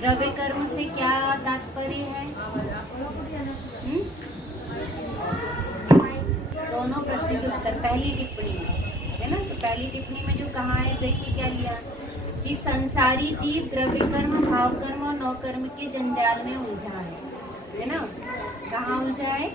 द्रव्य कर्म से क्या तात्पर्य है? दोनों प्रश्न के उत्तर पहली टिप्पणी में है ना। तो पहली टिप्पणी में जो कहा है, देखिए क्या लिया कि संसारी जीव द्रव्य कर्म, भाव कर्म और नौ कर्म के जंजाल में उलझा है ना। कहाँ उलझा है?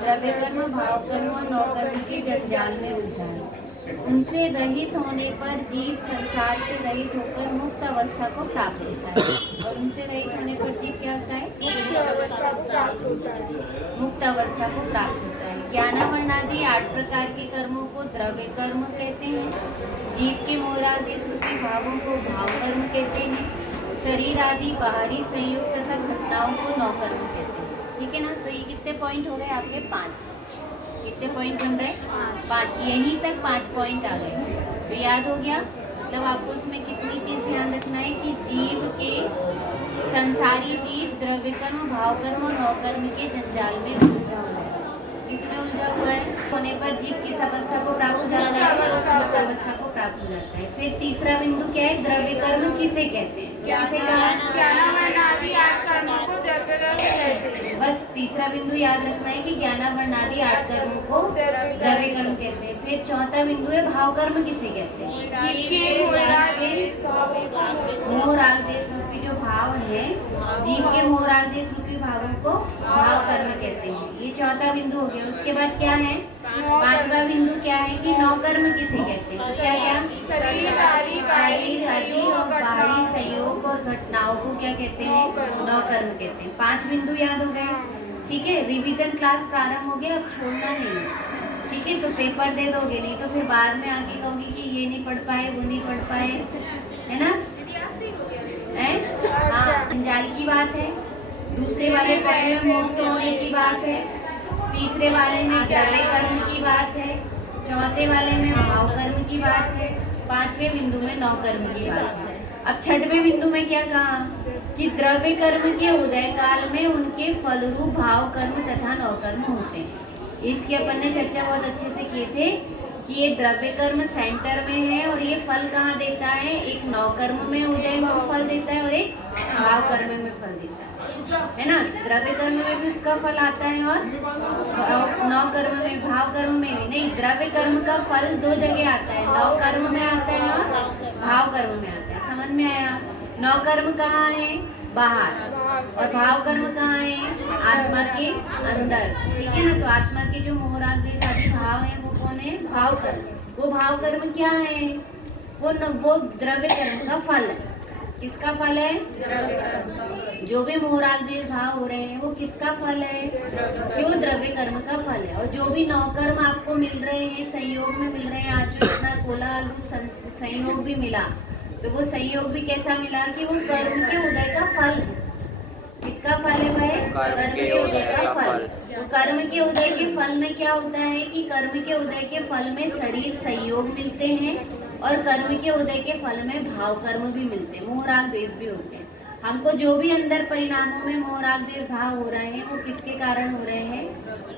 द्रव्य कर्म, भाव कर्म और नौ कर्म के जंजाल में उलझा है। उनसे रहित होने पर जीव संसार से रहित होकर मुक्त अवस्था को प्राप्त होता है। और उनसे रहित होने पर जीव क्या होता है? मुक्त अवस्था को प्राप्त होता है। मुक्त अवस्था को प्राप्त होता है। ज्ञानावरणादि 8 प्रकार के कर्मों को द्रव्य कर्म कहते हैं। जीव के मोरादि रूपी भावों को भाव कर्म कहते हैं। शरीर आदि बाहरी संयोग तथा घटनाओं को नौ कर्म कहते हैं। ठीक है ना। तो ये कितने पॉइंट हो गए आपके? 5। कितने पॉइंट बन रहे? 5। यहीं तक 5 पॉइंट आ गए। तो याद हो गया। मतलब आपको उसमें कितनी चीज ध्यान रखना है कि जीव के संसारी जीव द्रव्य कर्म, भाव कर्म और नौ कर्म के जंजाल में उलझा हुआ है। किसमें उलझा हुआ है? होने पर जीव किस अवस्था को प्राप्त हो जाता है? अवस्था को प्राप्त हो जाता है। फिर तीसरा बिंदु क्या है? द्रव्य कर्म किसे कहते हैं? किसे कहा? ज्ञानावरणादि 8 कर्मों को द्रव्य कर्म कहते हैं। बस तीसरा बिंदु याद रखना है कि ज्ञानावरणादि 8 कर्मों को द्रव्य कर्म कहते हैं। फिर चौथा बिंदु है भाव कर्म किसे कहते हैं? मोह राग देश रूपी जो भाव है, जीव के मोह राग देश रूपी भावों को भाव कर्म कहते हैं। ये चौथा बिंदु हो गया। उसके बाद क्या है? पांचवा बिंदु क्या है कि नौ कर्म किसे कहते हैं? क्या क्या? शरीर आदि आदि और बाहरी संयोग और घटनाओं को क्या कहते हैं? नौ कर्म कहते हैं। 5 बिंदु याद हो गए। ठीक है। रिवीजन क्लास प्रारंभ हो गया, अब छोड़ना नहीं है। ठीक है। तो पेपर दे दोगे, नहीं तो फिर बाद में आके कहोगे कि ये नहीं पढ़ पाए, वो नहीं पढ़ पाए, है ना। हाँ, जंजाल की बात है। दूसरे वाले पॉइंट में मुक्त होने की बात है। तीसरे वाले में द्रव्य कर्म की बात है। चौथे वाले में भाव कर्म की बात है। 5वें बिंदु में नौ कर्म की बात है। अब 6वें बिंदु में क्या कहा कि द्रव्य कर्म के उदय काल में उनके फलरूप भाव कर्म तथा नौ कर्म होते हैं। इसकी अपन ने चर्चा बहुत अच्छे से किए थे कि ये द्रव्य कर्म सेंटर में है और ये फल कहाँ देता है? एक नौ कर्म में उदय में फल देता है और एक भाव कर्म में फल देता है ना। द्रव्य कर्म में भी उसका फल आता है और नौ कर्म में, भाव कर्म में भी नहीं। द्रव्य कर्म का फल 2 जगह आता है, नौ कर्म में आता है और भाव कर्म में आता है। समझ में आया? नौ कर्म कहाँ है? बाहर। और भाव कर्म कहाँ है? आत्मा के अंदर। ठीक है ना। तो आत्मा के जो मोह राग द्वेष आदि भाव है वो कौन है? भाव कर्म। वो भाव कर्म क्या है? वो द्रव्य कर्म का फल है। किसका फल है? द्रव्य कर्म। जो भी मोह राग द्वेष भाव हो रहे हैं वो किसका फल है? वो द्रव्य कर्म का फल है। और जो भी नौ कर्म आपको मिल रहे हैं, संयोग में मिल रहे हैं, आज जो इतना कोलाहल संयोग भी मिला, तो वो संयोग भी कैसा मिला कि वो कर्म के उदय का फल है। किसका फल है भाई? कर्म के उदय का फल। तो कर्म के उदय के फल में क्या होता है कि कर्म के उदय के फल में शरीर संयोग मिलते हैं और कर्म के उदय के फल में भाव कर्म भी मिलते हैं, मोह राग द्वेष भी होते हैं। हमको जो भी अंदर परिणामों में मोह राग द्वेष भाव हो रहे हैं वो किसके कारण हो रहे हैं?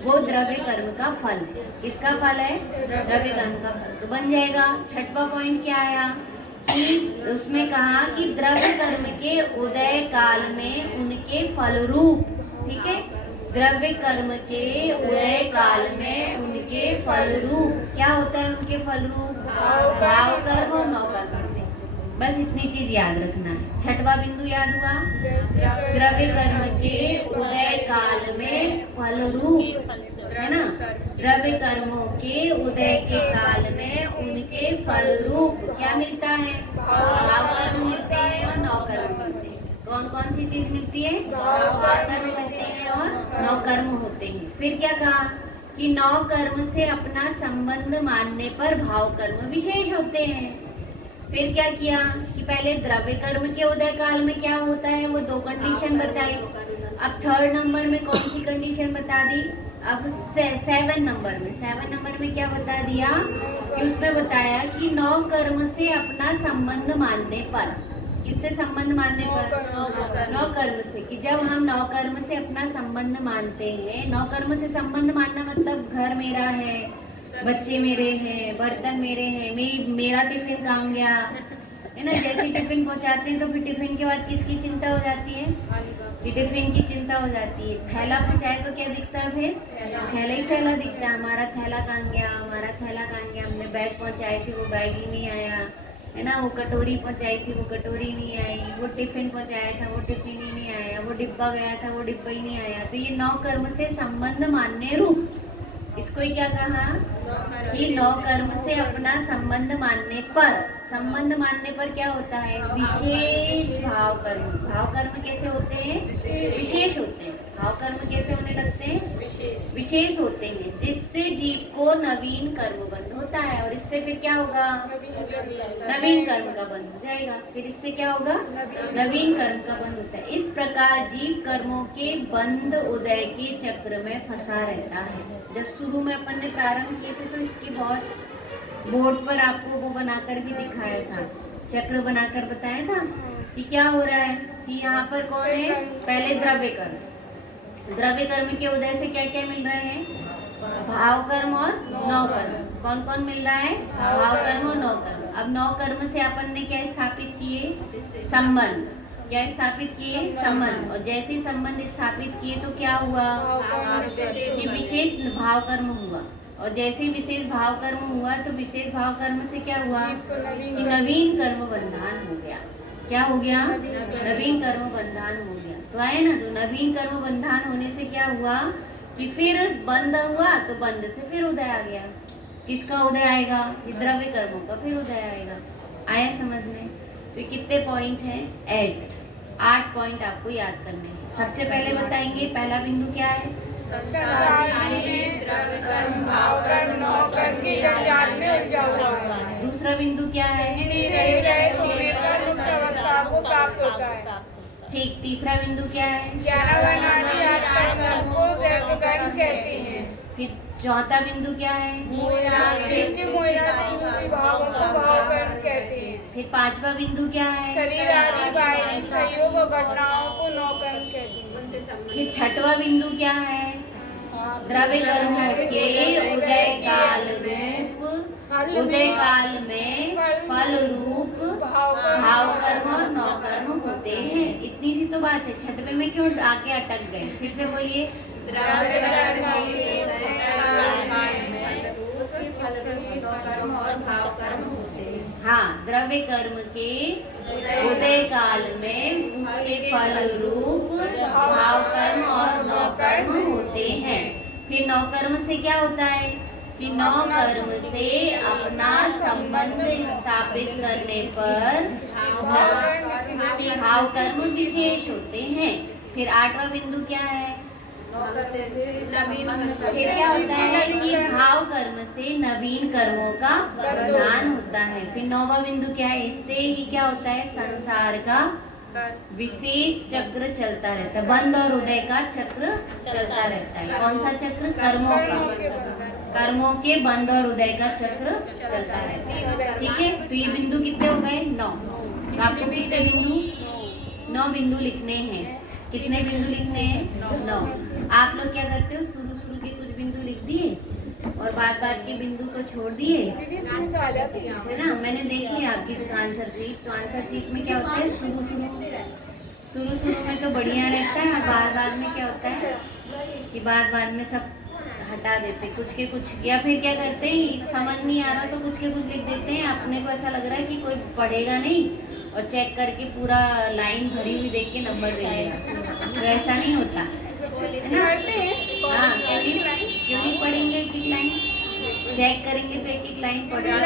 वो द्रव्य कर्म का फल है। किसका फल है? द्रव्य कर्म का फल। तो बन जाएगा 6वां पॉइंट क्या आया कि उसमें कहा कि द्रव्य कर्म के उदय काल में उनके फलरूप, ठीक है, द्रव्य कर्म के उदय काल में उनके फलरूप क्या होता है? उनके फलरूप भाव कर्म और नौ कर्म होते हैं। बस इतनी चीज याद रखना है। 6वां बिंदु याद हुआ? द्रव्य कर्म के उदय काल में फलरूप, है ना। द्रव्य कर्मों के उदय के काल में उनके फलरूप क्या मिलता है? भाव कर्म मिलते हैं और नौ कर्म मिलते हैं। कौन कौन सी चीज मिलती है? भाव कर्म मिलते हैं और नौ कर्म होते हैं। फिर क्या कहा कि नौ कर्म से अपना संबंध मानने पर भाव कर्म विशेष होते हैं। फिर क्या किया कि पहले द्रव्य कर्म के उदय काल में क्या होता है वो 2 कंडीशन बताई। अब 3rd नंबर में कौन सी कंडीशन बता दी? अब 7 नंबर में क्या बता दिया कि उसमें बताया कि नौ कर्म से अपना संबंध मानने पर। किससे संबंध मानने पर? नौ कर्म से। कि जब हम नौ कर्म से अपना संबंध मानते हैं, नौ कर्म से संबंध मानना मतलब घर मेरा है, बच्चे मेरे हैं, बर्तन मेरे हैं, मेरा टिफिन कहाँ गया, है ना। जैसे टिफिन पहुंचाते हैं तो फिर टिफिन के बाद किसकी चिंता हो जाती है कि टिफिन की चिंता हो जाती है। थैला पहुंचाए तो क्या दिखता है, फिर थैला ही थैला दिखता है। हमारा थैला कहाँ गया, हमारा थैला कहाँ गया। हमने बैग पहुंचाए थे वो बैग ही नहीं आया, है ना। वो कटोरी पहुंचाई थी वो कटोरी नहीं आई, वो टिफिन पहुंचाया था वो टिफिन ही नहीं आया, वो डिब्बा गया था वो डिब्बा ही नहीं आया। तो ये 9 कर्म से संबंध मानने रूप, इसको ही क्या कहा कि 9 कर्म से अपना संबंध मानने पर, संबंध मानने पर क्या होता है, विशेष भाव कर्म। भाव कर्म कैसे होते हैं, विशेष होते हैं। भाव कर्म कैसे होने लगते हैं, विशेष होते हैं, जिससे जीव को नवीन कर्म बंध होता है। और इससे फिर क्या होगा, नवीन कर्म का बंध हो जाएगा। फिर इससे क्या होगा, नवीन कर्म का बंध होता है। इस प्रकार जीव कर्मों के बंध उदय के चक्र में फंसा रहता है। जब शुरू में अपन ने प्रारंभ किए थे तो इसकी बहुत बोर्ड पर आपको वो बनाकर भी दिखाया था, चक्र बनाकर बताया था कि क्या हो रहा है कि यहाँ पर कौन है, पहले द्रव्य कर्म। द्रव्य कर्म के उदय से क्या क्या मिल रहे हैं, भाव कर्म और 9 कर्म। कौन कौन मिल रहा है, भाव कर्म और 9 कर्म। अब 9 कर्म से अपन ने क्या स्थापित किए, संबंध। क्या स्थापित किए, संबंध। और जैसे ही संबंध स्थापित किए तो क्या हुआ कि विशेष भाव कर्म हुआ। और जैसे ही विशेष भाव कर्म हुआ तो विशेष भाव कर्म से क्या हुआ कि नवीन कर्म बंधान हो गया। क्या हो गया, नवीन कर्म बंधान हो गया। तो आए ना, तो नवीन कर्म बंधान होने से क्या हुआ कि फिर बंद हुआ तो बंद से फिर उदय आ गया। किसका उदय आएगा, द्रव्य कर्मों का फिर उदय आएगा। आया समझ में। तो कितने पॉइंट हैं, 8 पॉइंट आपको याद करने हैं। सबसे पहले बताएंगे पहला बिंदु क्या है, दूसरा बिंदु क्या है, ठीक। तीसरा बिंदु क्या है, फिर चौथा बिंदु क्या है, फिर पांचवा बिंदु क्या है, शरीर आदि बाहरी संयोग और घटनाओं को 9 कर्म कहते हैं। फिर छठवा बिंदु क्या है, द्रव्य कर्मों के उदय काल रूप, उदय काल में फल रूप भाव कर्म और 9 कर्म होते हैं। इतनी सी तो बात है। छठवे में क्यों आके अटक गए, फिर से बोलिए। द्रव्य कर्म के उदय काल में उसके फल रूप 9 कर्म और भाव कर्म होते हैं। हाँ, द्रव्य कर्म के उदय काल में उसके फल रूप भाव कर्म और 9 कर्म होते हैं। फिर 9 कर्म से क्या होता है कि 9 कर्म से अपना संबंध स्थापित करने पर भाव कर्म विशेष होते हैं। फिर 8वां बिंदु क्या है, फिर क्या होता है कि भाव कर्म से नवीन कर्मों का बंधन होता है। फिर 9वां बिंदु क्या है, इससे ही क्या होता है, संसार का विशेष चक्र चलता रहता है। बंध और उदय का चक्र चलता रहता है। कौन सा चक्र, कर्मों का, कर्मों के बंध और उदय का चक्र चलता रहता है। ठीक है। तो ये बिंदु कितने हो गए, 9। तो आपको कितने बिंदु, 9 बिंदु लिखने हैं। कितने बिंदु लिखने हैं, 9। आप लोग क्या करते हो, शुरू के कुछ बिंदु लिख दिए और बाद के बिंदु को छोड़ दिए, है ना। मैंने देखी है आपकी आंसर शीट। तो आंसर शीट में क्या होता है, शुरू में तो बढ़िया रहता है और बाद में क्या होता है कि बाद में सब हटा देते कुछ के कुछ। या फिर क्या करते हैं, समझ नहीं आ रहा तो कुछ के कुछ लिख देते हैं। अपने को ऐसा लग रहा है कि कोई पढ़ेगा नहीं और चेक करके पूरा लाइन भरी हुई देख के नंबर दे देगा। तो ऐसा नहीं होता, है ना। हाँ, क्यों नहीं पढ़ेंगे एक एक लाइन, चेक करेंगे तो एक एक लाइन पढ़ेगा।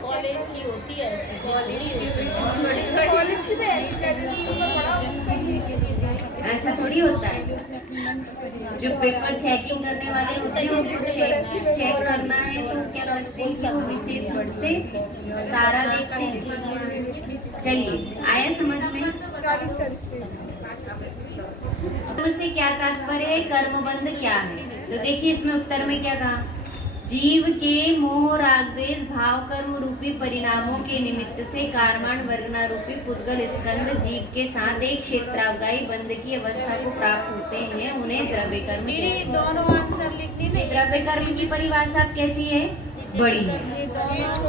कॉलेज की होती है ऐसे, ऐसा थोड़ी होता है। जो पेपर चेकिंग करने वाले होते हैं उनको चेक करना है तो क्या करते हैं कि वो विशेष वर्ड से सारा देखते हैं। चलिए, आया समझ में। कर्म से क्या तात्पर्य है, कर्मबंध क्या है। तो देखिए इसमें उत्तर में क्या कहा, जीव के मोह राग द्वेष भाव कर्म रूपी परिणामों के निमित्त से कारमाण वर्गना रूपी पुद्गल स्कंद जीव के साथ एक क्षेत्रावगाही बंध की अवस्था को प्राप्त होते हैं। उन्हें द्रव्य कर्म कहते हैं। दोनों आंसर लिखनी नहीं। द्रव्य कर्म की परिभाषा कैसी है, बड़ी है।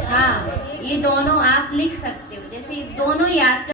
हाँ, ये दोनों आप लिख सकते हो, जैसे दोनों याद